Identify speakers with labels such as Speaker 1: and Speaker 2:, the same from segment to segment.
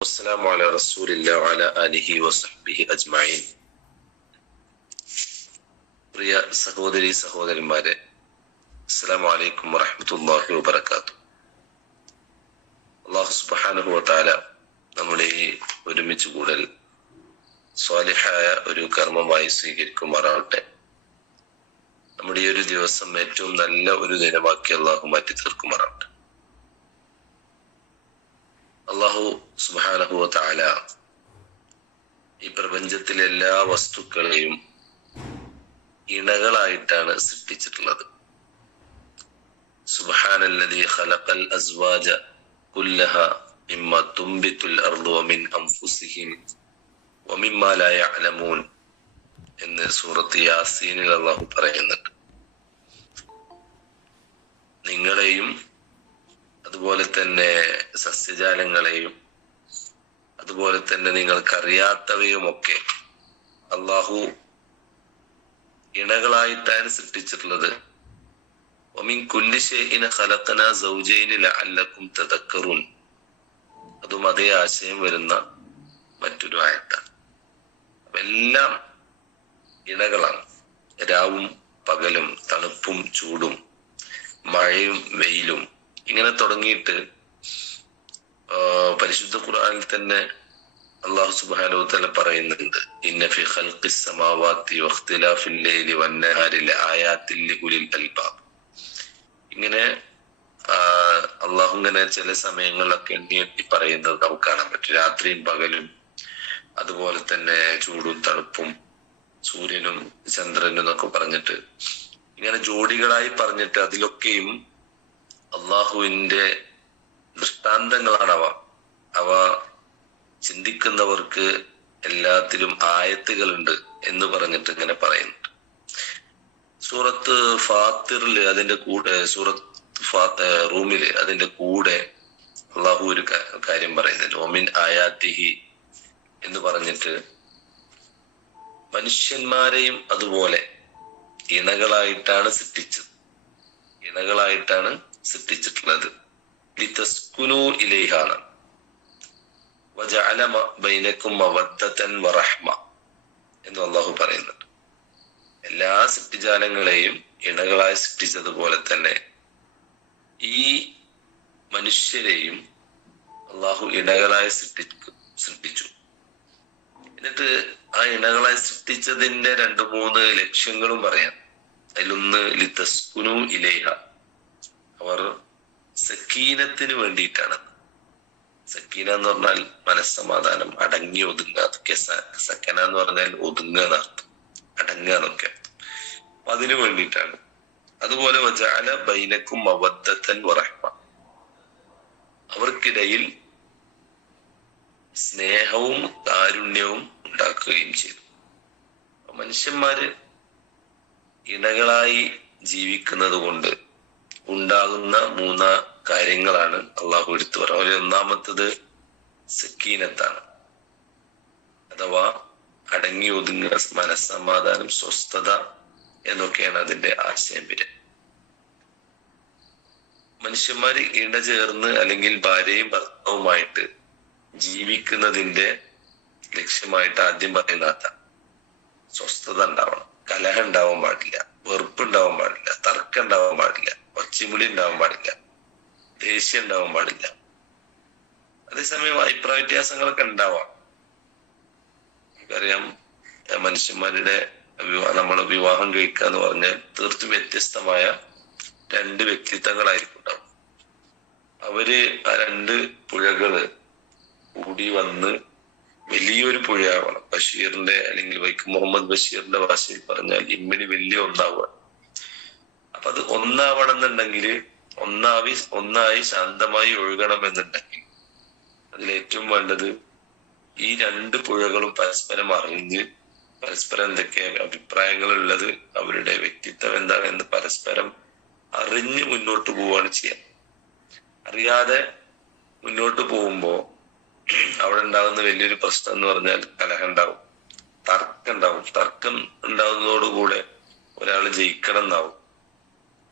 Speaker 1: والسلام على رسول الله وعلى آله وصحبه أجمعين പ്രിയ സഹോദരി സഹോദരന്മാരെ അസ്സലാമു അലൈക്കും വറഹ്മത്തുള്ളാഹി വബറകാതുഹു അല്ലാഹു സുബ്ഹാനഹു വതആല നമ്മുടെ ഈ ഒരുമിച്ച് കൂടൽ സ്വാലിഹായ ഒരു കർമ്മമായി സ്വീകരിക്കുമാറാവട്ടെ നമ്മുടെ ഈ ഒരു ദിവസം ഏറ്റവും നല്ല ഒരു ദിനമാക്കി അള്ളാഹു മാറ്റി തീർക്കുമാറാവട്ടെ അള്ളാഹു സുബാനഹു താല ഈ പ്രപഞ്ചത്തിലെ എല്ലാ വസ്തുക്കളെയും ഇണകളായിട്ടാണ് സൃഷ്ടിച്ചിട്ടുള്ളത്. സുബാനല്ലതി ഖലഖൽ അസ്വാജ കുല്ലഹ മിമ്മ തുംബിത്തുൽ അർദു വമിൻ അൻഫുസിഹിം വമിമ്മ ലാ യഅലമൂൻ എന്ന് സൂറത്ത് യാസീനിൽ അള്ളാഹു പറയുന്നുണ്ട്. നിങ്ങളെയും അതുപോലെ തന്നെ സസ്യജാലങ്ങളെയും അതുപോലെ തന്നെ നിങ്ങൾക്കറിയാത്തവയുമൊക്കെ അള്ളാഹു ഇണകളായിട്ടാണ് സൃഷ്ടിച്ചിട്ടുള്ളത് അതും അതേ ആശയം വരുന്ന മറ്റൊരു ആയത്താണ്. എല്ലാം ഇണകളാണ്. രാവും പകലും തണുപ്പും ചൂടും മഴയും വെയിലും ഇങ്ങനെ തുടങ്ങിയിട്ട് പരിശുദ്ധ ഖുർആനിൽ തന്നെ അള്ളാഹു സുബ്ഹാനഹു തന്നെ പറയുന്നുണ്ട് ഇന്ന ഫി ലൈലി വന്നഹാരി ഇങ്ങനെ അള്ളാഹു ഇങ്ങനെ ചില സമയങ്ങളിലൊക്കെ എണ്ണി പറയുന്നത് നമുക്ക് കാണാൻ പറ്റും. രാത്രിയും പകലും അതുപോലെ തന്നെ ചൂടും തണുപ്പും സൂര്യനും ചന്ദ്രനും എന്നൊക്കെ പറഞ്ഞിട്ട് ഇങ്ങനെ ജോഡികളായി പറഞ്ഞിട്ട് അതിലൊക്കെയും അള്ളാഹുവിന്റെ ദൃഷ്ടാന്തങ്ങളാണ് അവ അവ ചിന്തിക്കുന്നവർക്ക് എല്ലാത്തിലും ആയത്തുകളുണ്ട് എന്ന് പറഞ്ഞിട്ട് ഇങ്ങനെ പറയുന്നുണ്ട്. സൂറത്ത് ഫാത്തിറിൽ അതിന്റെ കൂടെ സൂറത്ത് റൂമിൽ അതിന്റെ കൂടെ അള്ളാഹു ഒരു കാര്യം പറയുന്നുണ്ട്. ഒമിൻ ആയാത്തിഹി എന്ന് പറഞ്ഞിട്ട് മനുഷ്യന്മാരെയും അതുപോലെ ഇണകളായിട്ടാണ് സൃഷ്ടിച്ചത്. ഇണകളായിട്ടാണ് സൃഷ്ടിച്ചിട്ടുള്ളത് വജഅല വറഹ്മ എന്ന് അള്ളാഹു പറയുന്നുണ്ട്. എല്ലാ സൃഷ്ടിജാലങ്ങളെയും ഇണകളായി സൃഷ്ടിച്ചതുപോലെ തന്നെ ഈ മനുഷ്യരെയും അള്ളാഹു ഇണകളായി സൃഷ്ടിച്ചു സൃഷ്ടിച്ചു. എന്നിട്ട് ആ ഇണകളായി സൃഷ്ടിച്ചതിന്റെ രണ്ടു മൂന്ന് ലക്ഷ്യങ്ങളും പറയാം. അതിലൊന്ന് ലിതസ്കുനു ഇലേഹ. അവർ സക്കീനത്തിന് വേണ്ടിയിട്ടാണ്. സക്കീന എന്ന് പറഞ്ഞാൽ മനസ്സമാധാനം അടങ്ങി ഒതുങ്ങുക സക്കന എന്ന് പറഞ്ഞാൽ ഒതുങ്ങുക എന്നർത്ഥം അടങ്ങുക എന്നൊക്കെ. അപ്പൊ അതിനു വേണ്ടിയിട്ടാണ്. അതുപോലെ വജാല ബൈനക്കും മവദ്ദത്തൻ വറഹ്മ അവർക്കിടയിൽ സ്നേഹവും കാരുണ്യവും ഉണ്ടാക്കുകയും ചെയ്തു. മനുഷ്യന്മാര് ഇണകളായി ജീവിക്കുന്നത് കൊണ്ട് ഉണ്ടാകുന്ന മൂന്ന കാര്യങ്ങളാണ് അള്ളാഹു എടുത്തു പറയുന്നത് ഒന്നാമത്തത് സക്കീനത്താണ്. അഥവാ അടങ്ങി ഒതുങ്ങുക മനസ്സമാധാനം സ്വസ്ഥത എന്നൊക്കെയാണ് അതിന്റെ ആശയം വരിക. മനുഷ്യന്മാർ ഇടചേർന്ന് അല്ലെങ്കിൽ ഭാര്യയും ഭർത്താവുമായിട്ട് ജീവിക്കുന്നതിന്റെ ലക്ഷ്യമായിട്ട് ആദ്യം പറയുന്ന സ്വസ്ഥത ഉണ്ടാവണം. കലഹം ഉണ്ടാവാൻ പാടില്ല. വെറുപ്പ് ഉണ്ടാവാൻ പാടില്ല. തർക്കം ഉണ്ടാവാൻ പാടില്ല. ഒച്ചിമുളി ഉണ്ടാവാൻ പാടില്ല. ദേഷ്യം ഉണ്ടാവാൻ പാടില്ല. അതേസമയം അഭിപ്രായ വ്യത്യാസങ്ങളൊക്കെ ഉണ്ടാവാം. നമുക്കറിയാം മനുഷ്യന്മാരുടെ നമ്മളെ വിവാഹം കഴിക്കുക എന്ന് പറഞ്ഞാൽ തീർത്തും വ്യത്യസ്തമായ രണ്ട് വ്യക്തിത്വങ്ങളായിരിക്കും ഉണ്ടാവും അവർ ആ രണ്ട് പുഴകൾ കൂടി വന്ന് വലിയൊരു പുഴയാവണം. ബഷീറിന്റെ അല്ലെങ്കിൽ വൈക്കം മുഹമ്മദ് ബഷീറിന്റെ ഭാഷയിൽ പറഞ്ഞാൽ ഇമ്മിണി വലിയ ഒന്നാവുക അപ്പൊ അത് ഒന്നാവണം എന്നുണ്ടെങ്കിൽ ഒന്നാവി ഒന്നായി ശാന്തമായി ഒഴുകണം എന്നുണ്ടെങ്കിൽ അതിലേറ്റവും വേണ്ടത് ഈ രണ്ട് പുഴകളും പരസ്പരം അറിഞ്ഞ് പരസ്പരം എന്തൊക്കെ അഭിപ്രായങ്ങൾ ഉള്ളത് അവരുടെ വ്യക്തിത്വം എന്താണ് എന്ന് പരസ്പരം അറിഞ്ഞ് മുന്നോട്ട് പോവുകയാണ് ചെയ്യാൻ അറിയാതെ മുന്നോട്ട് പോകുമ്പോ അവിടെ ഉണ്ടാകുന്ന വലിയൊരു പ്രശ്നം എന്ന് പറഞ്ഞാൽ കലഹം ഉണ്ടാവും. തർക്കം ഉണ്ടാവും. തർക്കം ഉണ്ടാവുന്നതോടുകൂടെ ഒരാൾ ജയിക്കണം എന്നാവും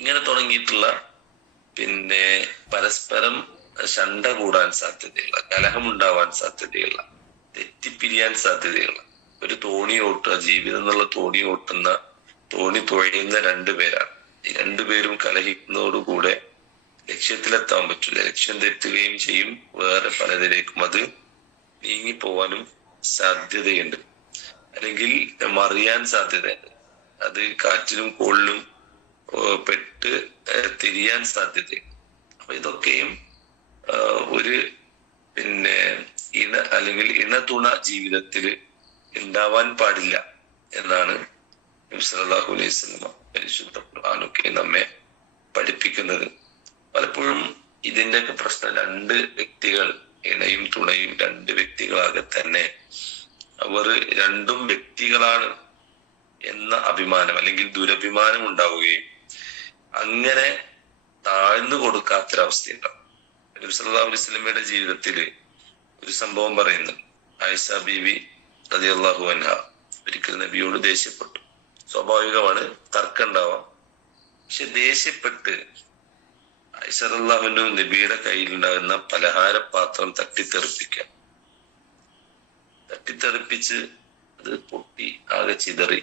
Speaker 1: ഇങ്ങനെ തുടങ്ങിയിട്ടുള്ള പിന്നെ പരസ്പരം ശണ്ട കൂടാൻ സാധ്യതയുള്ള കലഹമുണ്ടാവാൻ സാധ്യതയുള്ള തെറ്റിപ്പിരിയാൻ സാധ്യതയുള്ള ഒരു തോണി ഓട്ടുക ജീവിതം എന്നുള്ള തോണി ഓട്ടുന്ന തോണി തുഴയുന്ന രണ്ടു പേരാണ്. ഈ രണ്ടുപേരും കലഹിക്കുന്നതോടുകൂടെ ലക്ഷ്യത്തിലെത്താൻ പറ്റില്ല ലക്ഷ്യം തെറ്റുകയും ചെയ്യും. വേറെ പലതിലേക്കും അത് നീങ്ങിപ്പോവാനും സാധ്യതയുണ്ട്. അല്ലെങ്കിൽ മറിയാൻ സാധ്യതയുണ്ട്. അത് കാറ്റിലും കോളിലും പെട്ട് തിരിയാൻ സാധ്യതയുണ്ട് അപ്പൊ ഇതൊക്കെയും ഒരു പിന്നെ ഇണ അല്ലെങ്കിൽ ഇണതുണ ജീവിതത്തിൽ ഉണ്ടാവാൻ പാടില്ല എന്നാണ് അലൈഹി വസല്ലമ പരിശുദ്ധ ഖുർആാനൊക്കെ നമ്മെ പഠിപ്പിക്കുന്നത്. പലപ്പോഴും ഇതിന്റെയൊക്കെ പ്രശ്നം രണ്ട് വ്യക്തികൾ ഇണയും തുണയും രണ്ട് വ്യക്തികളാകെ തന്നെ അവർ രണ്ടും വ്യക്തികളാണ് എന്ന അഭിമാനം അല്ലെങ്കിൽ ദുരഭിമാനം ഉണ്ടാവുകയും അങ്ങനെ താഴ്ന്നു കൊടുക്കാത്തൊരവസ്ഥയുണ്ടാവും നബി സല്ലാ അലൈഹി വസല്ലമയുടെ ജീവിതത്തിൽ ഒരു സംഭവം പറയുന്നു. ആയിഷ ബീവി അള്ളാഹു അൻഹ ഒരിക്കൽ നബിയോട് ദേഷ്യപ്പെട്ടു. സ്വാഭാവികമാണ് തർക്കം ഉണ്ടാവാം പക്ഷെ ദേഷ്യപ്പെട്ട് ആയിഷ റളിയല്ലാഹുവിന്റെ നബിയുടെ കയ്യിലുണ്ടാകുന്ന പലഹാരപാത്രം തട്ടിത്തെറിപ്പിക്കാം തട്ടിത്തെറിപ്പിച്ച് അത് പൊട്ടി ആകെ ചിതറി.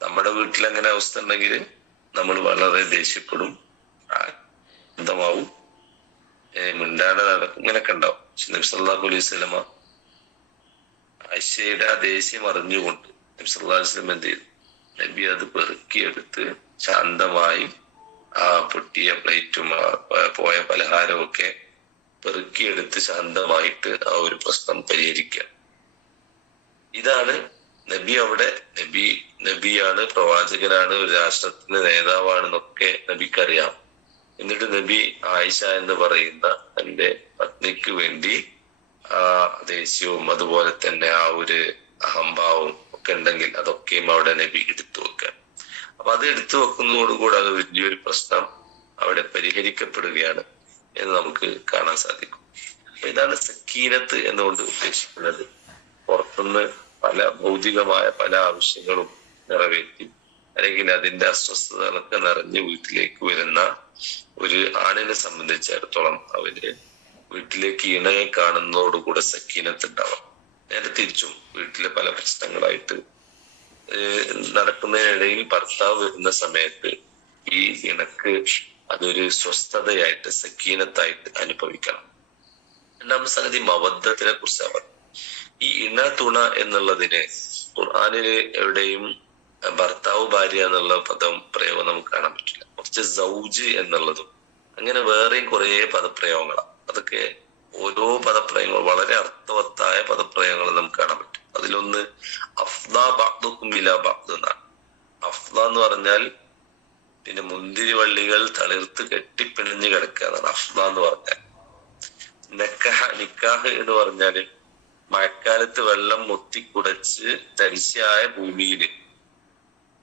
Speaker 1: നമ്മുടെ വീട്ടിൽ അങ്ങനെ അവസ്ഥ ഉണ്ടെങ്കിൽ നമ്മൾ വളരെ ദേഷ്യപ്പെടും. മിണ്ടാടെ മിണ്ടാതെ നടക്കും. ഇങ്ങനൊക്കെ ഉണ്ടാവും. നബി സല്ലല്ലാഹു അലൈഹി ആയിഷയുടെ ആ ദേഷ്യം അറിഞ്ഞുകൊണ്ട് നബി വസല്ലം എന്ത് ചെയ്തു? നബി അത് പെറുക്കിയെടുത്ത് ശാന്തമായി ആ പൊട്ടിയ പ്ലേറ്റും പോയ പലഹാരവും ഒക്കെ പെറുക്കിയെടുത്ത് ശാന്തമായിട്ട് ആ ഒരു പ്രശ്നം പരിഹരിക്കുക. ഇതാണ് നബി അവിടെ നബി നബിയാണ് പ്രവാചകനാണ് ഒരു രാഷ്ട്രത്തിന്റെ നേതാവാണെന്നൊക്കെ നബിക്കറിയാം. എന്നിട്ട് നബി ആയിഷ എന്ന് പറയുന്ന തന്റെ പത്നിക്ക് വേണ്ടി ആ ദേഷ്യവും അതുപോലെ തന്നെ ആ ഒരു അഹംഭാവവും ഒക്കെ ഉണ്ടെങ്കിൽ അതൊക്കെയും അവിടെ നബി എടുത്തു വെക്കുക അപ്പൊ അത് എടുത്തു വെക്കുന്നതോടുകൂടെ അത് വലിയൊരു പ്രശ്നം അവിടെ പരിഹരിക്കപ്പെടുകയാണ് എന്ന് നമുക്ക് കാണാൻ സാധിക്കും. അപ്പൊ ഇതാണ് സക്കീനത്ത് എന്നുകൊണ്ട് ഉദ്ദേശിക്കുന്നത്. പുറത്തുനിന്ന് പല ഭൗതികമായ പല ആവശ്യങ്ങളും നിറവേറ്റി അല്ലെങ്കിൽ അതിന്റെ അസ്വസ്ഥതകളൊക്കെ നിറഞ്ഞ് വീട്ടിലേക്ക് വരുന്ന ഒരു ആണിനെ സംബന്ധിച്ചിടത്തോളം അവർ വീട്ടിലേക്ക് ഇണയെ കാണുന്നതോടുകൂടെ സക്കീനത്തുണ്ടാവാം. നേരെ തിരിച്ചും വീട്ടിലെ പല പ്രശ്നങ്ങളായിട്ട് നടക്കുന്നതിനിടയിൽ ഭർത്താവ് വരുന്ന സമയത്ത് ഈ ഇണക്ക് അതൊരു സ്വസ്ഥതയായിട്ട് സക്കീനത്തായിട്ട് അനുഭവിക്കണം. രണ്ടാമത്തെ സംഗതി മബദ്ധത്തിനെ കുറിച്ച് അവർ ഈ ഇണ തുണ എന്നുള്ളതിന് ഖുർആാനിൽ എവിടെയും ഭർത്താവ് ഭാര്യ എന്നുള്ള പദം പ്രയോഗം നമുക്ക് കാണാൻ പറ്റില്ല. കുറച്ച് സൗജ് എന്നുള്ളതും അങ്ങനെ വേറെയും കുറേ പദപ്രയോഗങ്ങളാണ് അതൊക്കെ ഓരോ പദപ്രയോഗങ്ങൾ വളരെ അർത്ഥവത്തായ പദപ്രയോഗങ്ങൾ നമുക്ക് കാണാൻ പറ്റും. അതിലൊന്ന് അഫ്ദ ബാദുക്കും ബിലാ ബാദ് എന്നാണ്. അഫ്ദ എന്ന് പറഞ്ഞാൽ പിന്നെ മുന്തിരി വള്ളികൾ തളിർത്ത് കെട്ടിപ്പിണിഞ്ഞ് കിടക്കുക എന്നാണ് അഫ്ദ എന്ന് പറഞ്ഞാൽ. നക്കഹ നിക്കാഹ് എന്ന് പറഞ്ഞാൽ മഴക്കാലത്ത് വെള്ളം മുത്തി കുടച്ച് തരിശായ ഭൂമിയിൽ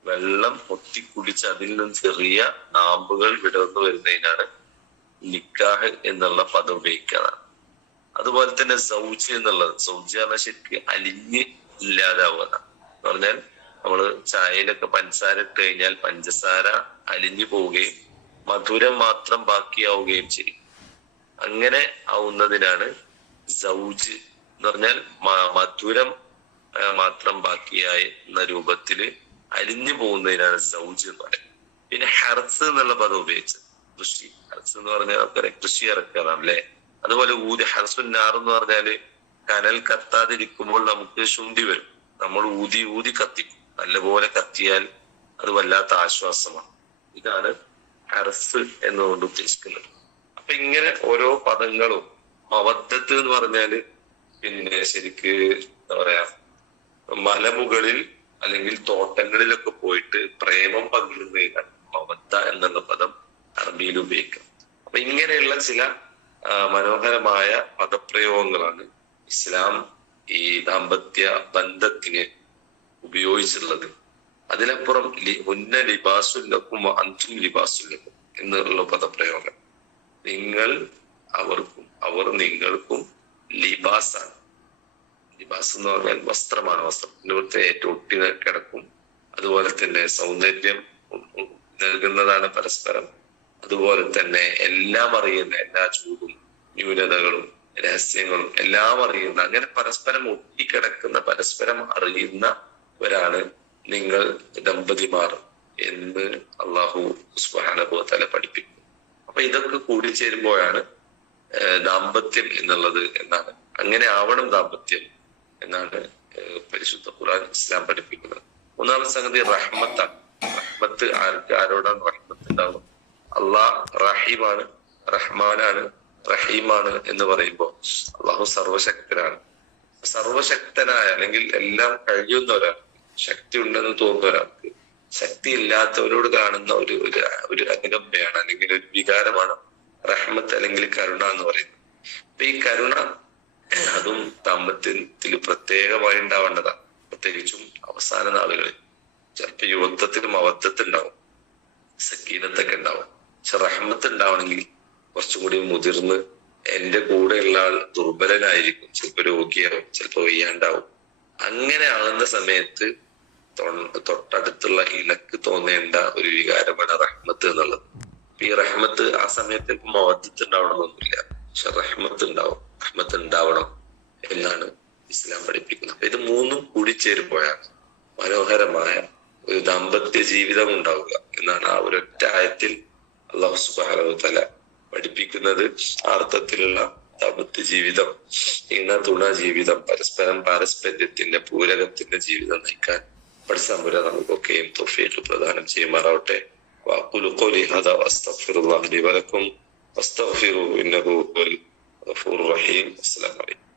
Speaker 1: വെള്ളം മുത്തിക്കുടിച്ച് അതിൽ നിന്ന് ചെറിയ നാമ്പുകൾ വിടർന്നു വരുന്നതിനാണ് നിക്കാഹ് എന്നുള്ള പദം ഉപയോഗിക്കുന്നത് അതുപോലെ തന്നെ സൗജ് എന്നുള്ളത് സൗജ് പറഞ്ഞാൽ ശരിക്ക് അലിഞ്ഞ് ഇല്ലാതാവുക എന്ന് പറഞ്ഞാൽ നമ്മൾ ചായയിലൊക്കെ പഞ്ചസാര ഇട്ട് കഴിഞ്ഞാൽ പഞ്ചസാര അലിഞ്ഞു പോവുകയും മധുരം മാത്രം ബാക്കിയാവുകയും ചെയ്യും. അങ്ങനെ ആവുന്നതിനാണ് സൗജ് എന്ന് പറഞ്ഞാൽ മധുരം മാത്രം ബാക്കിയായി രൂപത്തിൽ അലിഞ്ഞു പോകുന്നതിനാണ് സൗജ് എന്ന് പറയുന്നത്. പിന്നെ ഹർസ് എന്നുള്ള പദം ഉപയോഗിച്ചത് കൃഷി. ഹർസ് എന്ന് പറഞ്ഞാൽ കൃഷി ഇറക്കണം അല്ലെ? അതുപോലെ ഊതി ഹെർസുന്നാർ എന്ന് പറഞ്ഞാൽ കനൽ കത്താതിരിക്കുമ്പോൾ നമുക്ക് ശുന്തി വരും. നമ്മൾ ഊതി ഊതി കത്തിക്കും. നല്ലപോലെ കത്തിയാൽ അത് വല്ലാത്ത ആശ്വാസമാണ്. ഇതാണ് ഹെർസ് എന്നുകൊണ്ട് ഉദ്ദേശിക്കുന്നത്. അപ്പൊ ഇങ്ങനെ ഓരോ പദങ്ങളും മവദ്ധത്ത് എന്ന് പറഞ്ഞാൽ പിന്നെ ശരിക്ക് എന്താ പറയാ മലമുകളിൽ അല്ലെങ്കിൽ തോട്ടങ്ങളിലൊക്കെ പോയിട്ട് പ്രേമം പങ്കിടുന്നതിനാണ് മവത്ത എന്നുള്ള പദം അറബിയിൽ ഉപയോഗിക്കാം അപ്പൊ ഇങ്ങനെയുള്ള ചില മനോഹരമായ പദപ്രയോഗങ്ങളാണ് ഇസ്ലാം ഈ ദാമ്പത്യ ബന്ധത്തിന് ഉപയോഗിച്ചിട്ടുള്ളത്. അതിനപ്പുറം ഉന്ന ലിബാസുല്ലക്കും അഞ്ചും ലിബാസുല്ലക്കും എന്നുള്ള പദപ്രയോഗം. നിങ്ങൾ അവർക്കും അവർ നിങ്ങൾക്കും ലിബാസാണ്. ലിബാസ് എന്ന് പറഞ്ഞാൽ വസ്ത്രമാണ്. വസ്ത്രം ഏറ്റവും ഒട്ടി കിടക്കും. അതുപോലെ തന്നെ സൗന്ദര്യം നൽകുന്നതാണ് പരസ്പരം. അതുപോലെ തന്നെ എല്ലാം അറിയുന്ന എല്ലാ ചൂടും ന്യൂനതകളും രഹസ്യങ്ങളും എല്ലാം അറിയുന്ന അങ്ങനെ പരസ്പരം ഒട്ടിക്കിടക്കുന്ന പരസ്പരം അറിയുന്ന അറിയുന്നവരാണ് നിങ്ങൾ ദമ്പതിമാർ എന്ന് അള്ളാഹു സുഹാനുഭവത്തല പഠിപ്പിക്കും അപ്പൊ ഇതൊക്കെ കൂടിച്ചേരുമ്പോഴാണ് ദാമ്പത്യം എന്നുള്ളത് എന്നാണ്. അങ്ങനെ ആവണം ദാമ്പത്യം. എന്നാണ് പരിശുദ്ധ ഖുർആൻ ഇസ്ലാം പഠിപ്പിക്കുന്നത്. മൂന്നാമത്തെ സംഗതി റഹ്മത്താണ്. റഹ്മത്ത് ആർക്ക് ആരോടാണ് റഹ്മത്ത് ഉണ്ടാവുക അള്ളാഹ് റഹീമാണ് റഹ്മാനാണ് റഹീമാണ് എന്ന് പറയുമ്പോൾ അള്ളാഹു സർവശക്തനാണ്. സർവശക്തനായ അല്ലെങ്കിൽ എല്ലാം കഴിയുന്ന ഒരാൾ ശക്തി ഉണ്ടെന്ന് തോന്നുന്ന ഒരാൾക്ക് ശക്തി ഇല്ലാത്തവരോട് കാണുന്ന ഒരു ഒരു ഒരു അനുകമ്പയാണ് അല്ലെങ്കിൽ ഒരു വികാരമാണ് റഹ്മത്ത് അല്ലെങ്കിൽ കരുണ എന്ന് പറയുന്നത്. അപ്പൊ ഈ കരുണ അതും ദാമ്പത്യത്തിൽ പ്രത്യേകമായി ഉണ്ടാവേണ്ടതാണ് പ്രത്യേകിച്ചും അവസാന നാളുകളിൽ. ചിലപ്പോ യുവത്വത്തിലും അവത്വത്തുണ്ടാവും സക്കീനത്തൊക്കെ ഉണ്ടാവും പക്ഷെ റഹ്മത്ത് ഉണ്ടാവണമെങ്കിൽ കുറച്ചും കൂടി മുതിർന്ന് എന്റെ കൂടെയുള്ള ആൾ ദുർബലനായിരിക്കും. ചിലപ്പോ രോഗിയാവും ചിലപ്പോ വയ്യാണ്ടാവും. അങ്ങനെ ആകുന്ന സമയത്ത് തൊട്ടടുത്തുള്ള ഇലക്ക് തോന്നേണ്ട ഒരു വികാരമാണ് റഹ്മത്ത് എന്നുള്ളത്. ഈ റഹ്മത്ത് ആ സമയത്ത് ഉണ്ടാവണമെന്നൊന്നുമില്ല പക്ഷെ റഹ്മത്ത് ഉണ്ടാവും റഹ്മത്ത് ഉണ്ടാവണം എന്നാണ് ഇസ്ലാം പഠിപ്പിക്കുന്നത് അപ്പൊ ഇത് മൂന്നും കൂടിച്ചേരുമ്പോഴാണ് മനോഹരമായ ഒരു ദാമ്പത്യ ജീവിതം ഉണ്ടാവുക എന്നാണ് ആ ഒരൊറ്റ ആയത്തിൽ അള്ളാഹു സുബാനു തല പഠിപ്പിക്കുന്നത് ആ അർത്ഥത്തിലുള്ള ദാമ്പത്യ ജീവിതം ഇണ തുണ ജീവിതം പരസ്പരം പാരസ്പര്യത്തിന്റെ പൂരകത്തിന്റെ ജീവിതം നയിക്കാൻ പഠിത്തമ്പുര നമുക്കൊക്കെയും തൊഫീഖ് പ്രദാനം ചെയ്യുമാറാവട്ടെ واقول قولي هذا واستغفر الله لي ولكم واستغفروا انه هو غفور رحيم السلام عليكم.